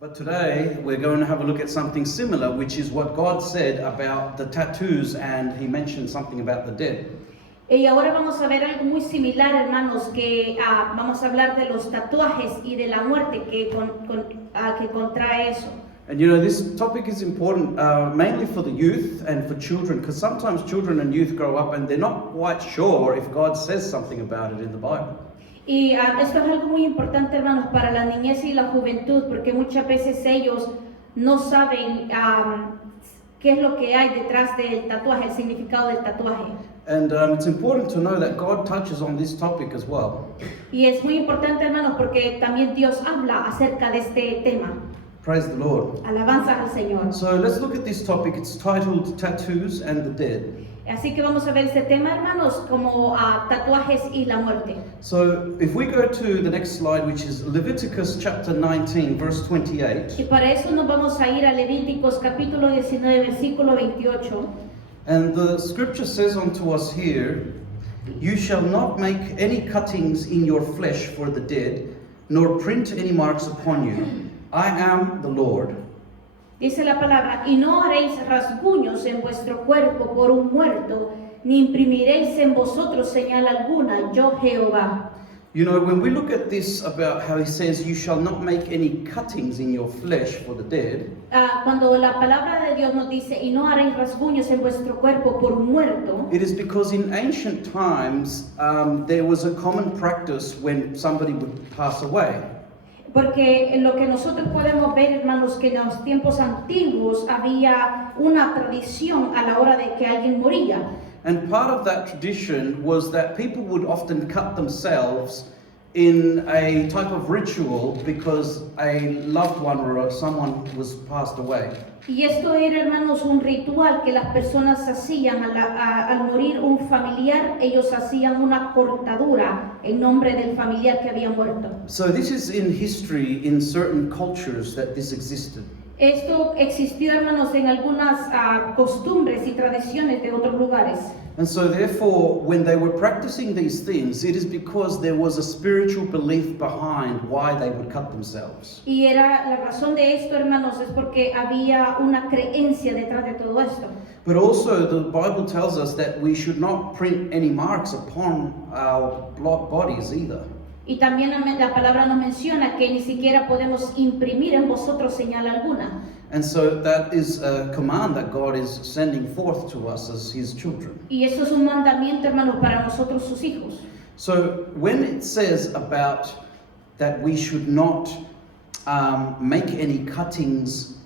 But today we're going to have a look at something similar, which is what God said about the tattoos, and he mentioned something about the dead. Y ahora vamos a ver algo muy similar, hermanos, que vamos a hablar de los tatuajes y de la muerte que contrae eso. And you know, this topic is important mainly for the youth and for children, because sometimes children and youth grow up and they're not quite sure if God says something about it in the Bible. Y esto es algo muy importante, hermanos, para la niñez y la juventud, porque muchas veces ellos no saben qué es lo que hay detrás del tatuaje, el significado del tatuaje. And it's important to know that God touches on this topic as well. Y es muy importante, hermanos, porque también Dios habla acerca de este tema. Praise the Lord. Alabanza al Señor. So let's look at this topic. It's titled Tattoos and the Dead. Así que vamos a ver este tema, hermanos, como tatuajes y la muerte. So if we go to the next slide, which is Leviticus chapter 19, verse 28. Y para eso nos vamos a ir a Levíticos capítulo 19, versículo 28. And the scripture says unto us here, You shall not make any cuttings in your flesh for the dead, nor print any marks upon you. I am the Lord. Dice la palabra, y no haréis rasguños en vuestro cuerpo por un muerto, ni imprimiréis en vosotros señal alguna, yo Jehová. You know, when we look at this about how he says, You shall not make any cuttings in your flesh for the dead, Cuando la palabra de Dios nos dice, y no haréis rasguños en vuestro cuerpo por un muerto, it is because in ancient times there was a common practice when somebody would pass away. porque lo que nosotros podemos ver, hermanos, que en los tiempos antiguos había una tradición a la hora de que alguien moría. And part of that tradition was that people would often cut themselves in a type of ritual because a loved one or someone was passed away. Y esto era, hermanos, un ritual que las personas hacían al morir un familiar. Ellos hacían una cortadura en nombre del familiar que había muerto. So this is in history in certain cultures that this existed. Esto existió, hermanos, en algunas costumbres y tradiciones de otros lugares. And so therefore, when they were practicing these things, it is because there was a spiritual belief behind why they would cut themselves. Y era la razón de esto, hermanos, es porque había una creencia detrás de todo esto. But also the Bible tells us that we should not print any marks upon our bodies either. Y también la palabra nos menciona que ni siquiera podemos imprimir en vosotros señal alguna. And so that is a command that God is sending forth to us as his children. Y eso es un mandamiento, hermanos, para nosotros sus hijos. So when it says about that we should not make any cuttings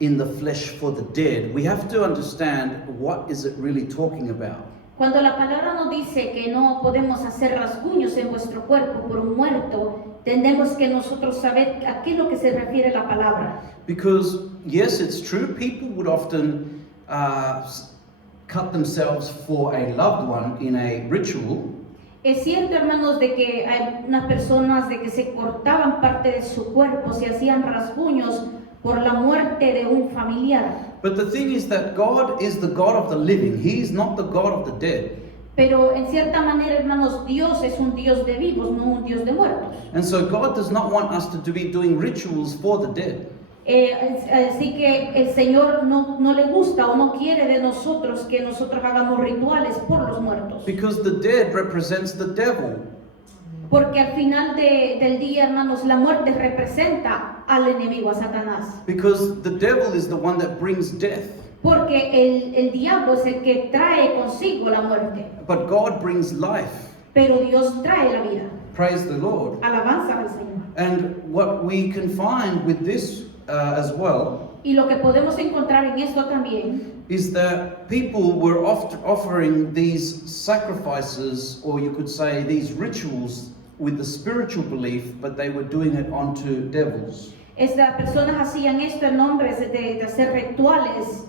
in the flesh for the dead, we have to understand what is it really talking about. Cuando la palabra nos dice que no podemos hacer rasguños en vuestro cuerpo por un muerto, tenemos que nosotros saber a qué es lo que se refiere la palabra. Because yes, it's true, people would often cut themselves for a loved one in a ritual. Es cierto, hermanos, de que hay unas personas de que se cortaban parte de su cuerpo, se hacían rasguños por la muerte de un familiar. But the thing is that God is the God of the living. He is not the God of the dead. Pero en cierta manera, hermanos, Dios es un Dios de vivos, no un Dios de muertos. And so God does not want us to be doing rituals for the dead. Así que el Señor no le gusta o no quiere de nosotros que nosotros hagamos rituales por los muertos. Because the dead represents the devil. Porque al final del día, hermanos, la muerte representa al enemigo, a Satanás. Because the devil is the one that brings death. Porque el diablo es el que trae consigo la muerte. But God brings life. Pero Dios trae la vida. Praise the Lord. Alabanza al Señor. And what we can find with this as well Y lo que podemos encontrar en esto también is that people were offering these sacrifices, or you could say these rituals, with the spiritual belief, but they were doing it onto devils. Estas personas hacían esto en nombres de hacer rituales,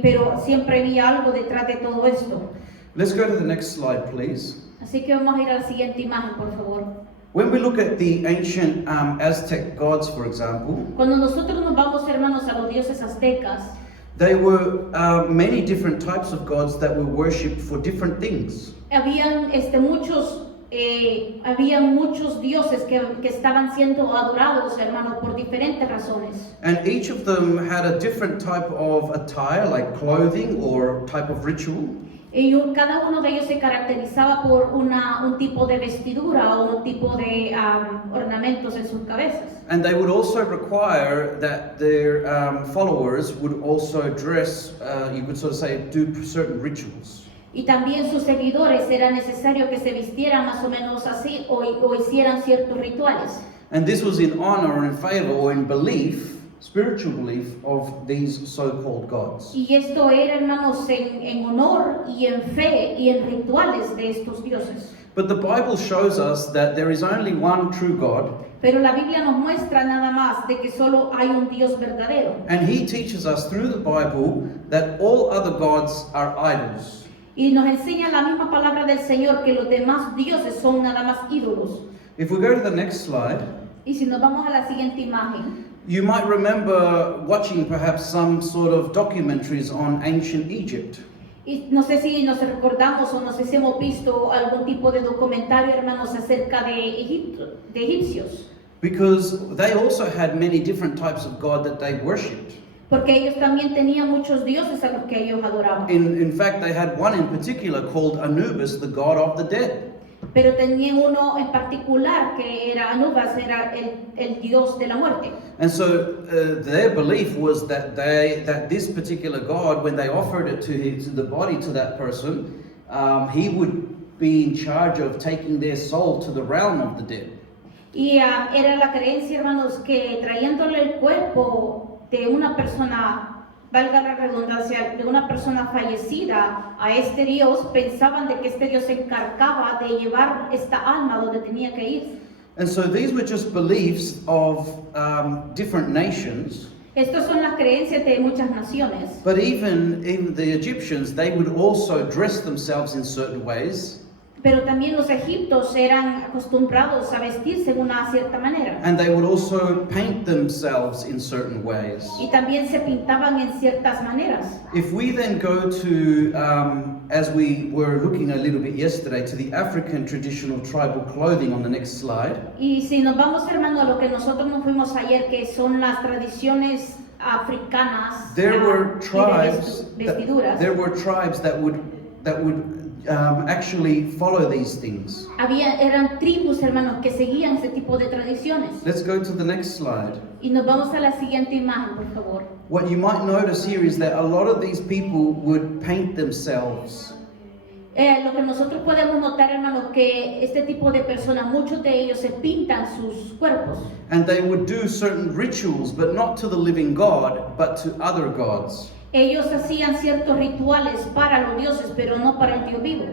pero siempre había algo detrás de todo esto. Let's go to the next slide, please. Así que vamos a ir a la siguiente imagen, por favor. When we look at the ancient Aztec gods, for example, Cuando nosotros nos vamos, hermanos, a los dioses aztecas, they were many different types of gods that were worshipped for different things. habían muchos había muchos dioses que estaban siendo adorados, hermanos, por diferentes razones. And each of them had a different type of attire, like clothing or type of ritual. Y cada uno de ellos se caracterizaba por un tipo de vestidura o un tipo de ornamentos en sus cabezas. And they would also require that their followers would also dress, you could sort of say, do certain rituals. Y también sus seguidores era necesario que se vistieran más o menos así o hicieran ciertos rituales. And this was in honor or in favor or in belief, spiritual belief of these so-called gods. Y esto era, hermanos, en honor y en fe y en rituales de estos dioses. But the Bible shows us that there is only one true God, Pero la Biblia nos muestra nada más de que solo hay un Dios verdadero. and He teaches us through the Bible that all other gods are idols. Y nos enseña la misma palabra del Señor que los demás dioses son nada más ídolos. If we go to the next slide, Y si nos vamos a la siguiente imagen, you might remember watching perhaps some sort of documentaries on ancient Egypt. y no sé si nos recordamos o no sé si hemos visto algún tipo de documentario, hermanos, acerca de Egipto, de egipcios. Because they also had many different types of God that they worshipped. Porque ellos también tenían muchos dioses a los que ellos adoraban. In fact, they had one in particular called Anubis, the god of the dead. Pero tenían uno en particular que era Anubis, era el dios de la muerte. And so their belief was that this particular god, when they offered it to the body to that person, he would be in charge of taking their soul to the realm of the dead. Y era la creencia, hermanos, que trayéndole el cuerpo de una persona, valga la redundancia, de una persona fallecida a este Dios, pensaban de que este Dios se encargaba de llevar esta alma donde tenía que ir. And so these were just beliefs of different nations. Estas son las creencias de muchas naciones. But even the Egyptians, they would also dress themselves in certain ways. Pero también los egipcios eran acostumbrados a vestirse de una cierta manera. And they would also paint themselves in certain ways. Y también se pintaban en ciertas maneras. If we then go to, as we were looking a little bit yesterday, to the African traditional tribal clothing on the next slide, Y si nos vamos, hermano, a lo que nosotros nos fuimos ayer, que son las tradiciones africanas there were y de tribes vestiduras, that would actually follow these things. eran tribus, hermanos, que seguían ese tipo de tradiciones. Let's go to the next slide. Y nos vamos a la siguiente imagen, por favor. What you might notice here is that a lot of these people would paint themselves. Lo que nosotros podemos notar, hermanos, que este tipo de personas, muchos de ellos se pintan sus cuerpos. And they would do certain rituals, but not to the living God, but to other gods. Ellos hacían ciertos rituales para los dioses, pero no para el Dios vivo.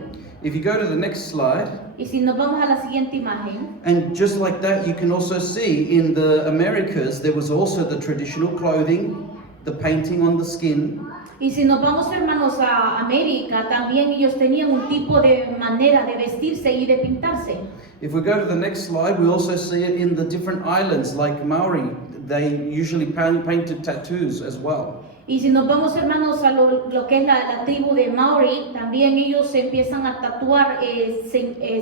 If you go to the next slide, Y si nos vamos a la siguiente imagen, and just like that, you can also see in the Americas, there was also the traditional clothing, the painting on the skin. y si nos vamos, hermanos, a América, también ellos tenían un tipo de manera de vestirse y de pintarse. If we go to the next slide, we also see it in the different islands, like Maori. They usually painted tattoos as well. Y si nos vamos, hermanos, a lo que es la tribu de Maori, también ellos empiezan a tatuar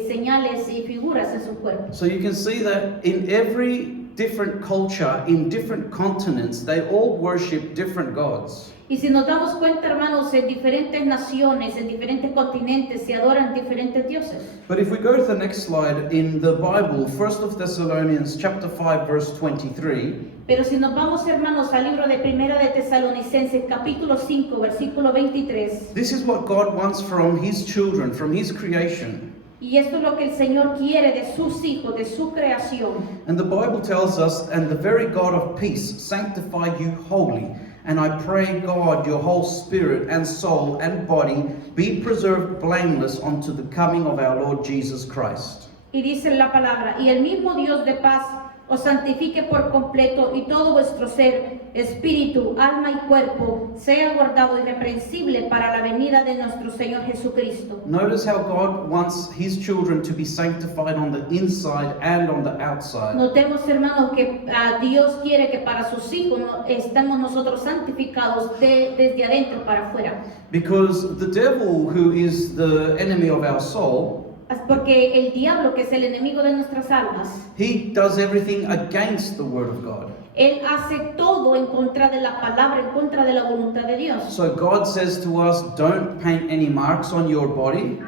señales y figuras en su cuerpo. So you can see that in every different culture, in different continents, they all worship different gods. Y si nos damos cuenta, hermanos, en diferentes naciones, en diferentes continentes, se adoran diferentes dioses. But if we go to the next slide, in the Bible, 1 Thessalonians chapter 5, verse 23, Pero si nos vamos, hermanos, al libro de Primera de Tesalonicenses, capítulo 5, versículo 23, this is what God wants from His children, from His creation. y esto es lo que el Señor quiere de sus hijos, de su creación. And the Bible tells us, and the very God of peace sanctify you wholly. And I pray, God, your whole spirit and soul and body be preserved blameless unto the coming of our Lord Jesus Christ. Y dice la palabra, y el mismo Dios de paz os santifique por completo, y todo vuestro ser, espíritu, alma y cuerpo, sea guardado irreprensible para la venida de nuestro Señor Jesucristo. Notice how God wants His children to be sanctified on the inside and on the outside. Notemos, hermanos, que Dios quiere que para sus hijos estemos nosotros santificados desde adentro para afuera. Because the devil, who is the enemy of our soul, Porque el diablo, que es el enemigo de nuestras almas, he does everything against the word of God. él hace todo en contra de la palabra, en contra de la voluntad de Dios. So God says to us, don't paint any marks on your body.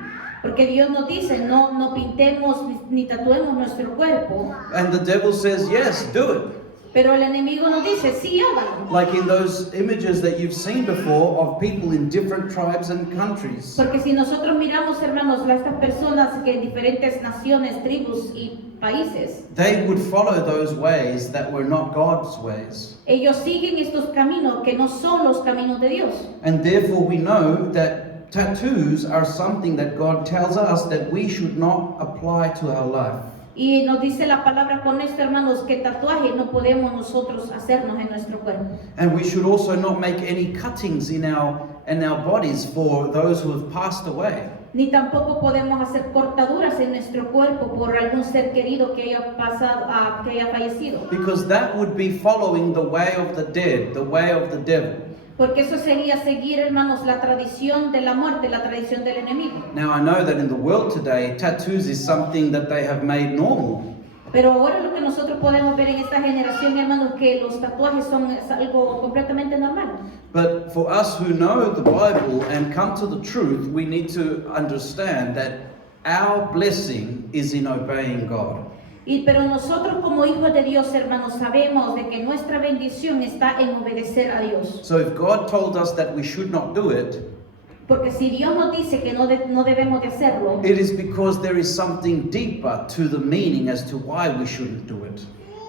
Porque Dios nos dice, no pintemos ni tatuemos nuestro cuerpo. And the devil says, yes, do it. Pero el enemigo nos dice, sí, hágalo. Like in those images that you've seen before of people in different tribes and countries. Porque si nosotros miramos, hermanos, a estas personas que en diferentes naciones, tribus y países, They would follow those ways that were not God's ways. ellos siguen estos caminos que no son los caminos de Dios. And therefore we know that tattoos are something that God tells us that we should not apply to our life. Y nos dice la palabra con esto, hermanos, que tatuaje no podemos nosotros hacernos en nuestro cuerpo. And we should also not make any cuttings in our bodies for those who have passed away. Ni tampoco podemos hacer cortaduras en nuestro cuerpo por algún ser querido que haya pasado, que haya fallecido. Because that would be following the way of the dead, the way of the devil. Porque eso sería seguir, hermanos, la tradición de la muerte, la tradición del enemigo. Now I know that in the world today, tattoos is something that they have made normal. Pero ahora lo que nosotros podemos ver en esta generación, hermanos, que los tatuajes es algo completamente normal. But for us who know the Bible and come to the truth, we need to understand that our blessing is in obeying God. Pero nosotros como hijos de Dios, hermanos, sabemos de que nuestra bendición está en obedecer a Dios. So if God told us that we should not do it, Porque si Dios nos dice que no debemos de hacerlo, it is because there is something deeper to the meaning as to why we shouldn't do it.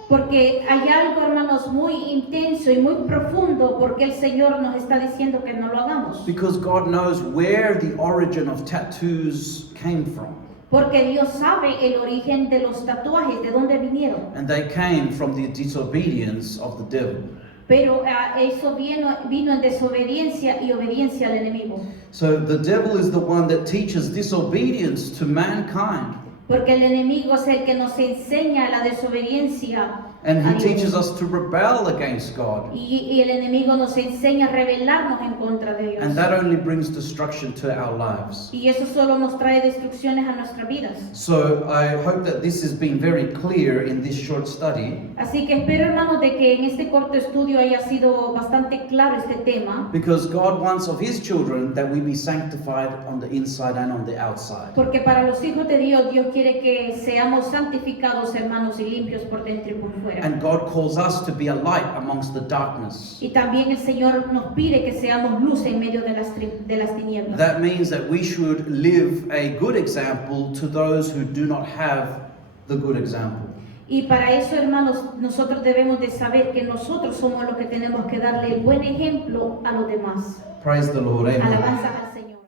porque hay algo, hermanos, muy intenso y muy profundo porque el Señor nos está diciendo que no lo hagamos. Because God knows where the origin of tattoos came from. Porque Dios sabe el origen de los tatuajes, de dónde vinieron. And they came from the disobedience of the devil. Pero eso vino en desobediencia y obediencia al enemigo. So the devil is the one that teaches disobedience to mankind. Porque el enemigo es el que nos enseña la desobediencia. And he a Dios. teaches us to rebel against God. Y el enemigo nos enseña a rebelarnos en contra de Dios. And that only brings destruction to our lives. Y eso solo nos trae destrucciones a nuestras vidas. So I hope that this has been very clear in this short study. Así que espero, hermanos, de que en este corto estudio haya sido bastante claro este tema. Because God wants of His children that we be sanctified on the inside and on the outside. Porque para los hijos de Dios, Dios quiere que seamos santificados, hermanos, y limpios por dentro y por fuera. And God calls us to be a light amongst the darkness. Y también el Señor nos pide que seamos luz en medio de las tinieblas. That means that we should live a good example to those who do not have the good example. Y para eso, hermanos, nosotros debemos de saber que nosotros somos los que tenemos que darle el buen ejemplo a los demás. Praise the Lord. Amen. Alabanza al